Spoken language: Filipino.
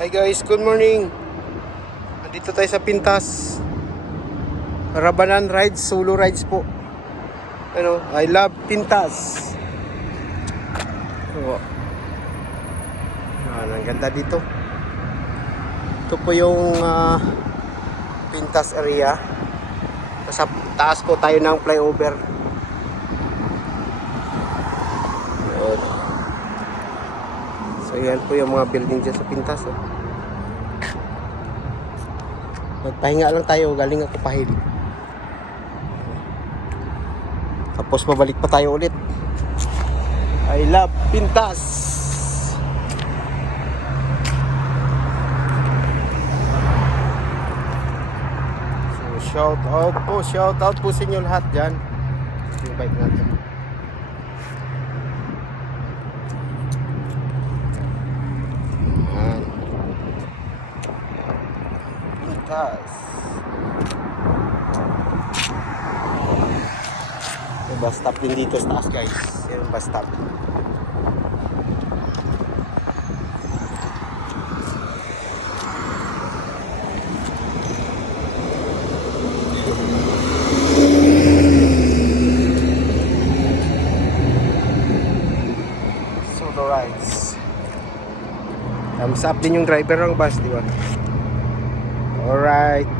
Hi guys, good morning. Nandito tayo sa Pintas. Rabanan rides, solo rides po. Ano, I love Pintas. Oo. Ah, ang ganda dito. Ito po yung ah, Pintas area. Sa taas po tayo ng flyover. Ayan. So yan po yung mga building dyan sa Pintas. Oh. Nagpahinga lang tayo, galing ako pahil. Tapos babalik pa tayo ulit. I love Pintas. So shout out po, shout out po sa inyo lahat dyan. Yung bike natin. Pintas. May bus stop din dito sa taas guys. Yan yung bus stop. Thumbs up din yung driver ng bus, di ba? Alright.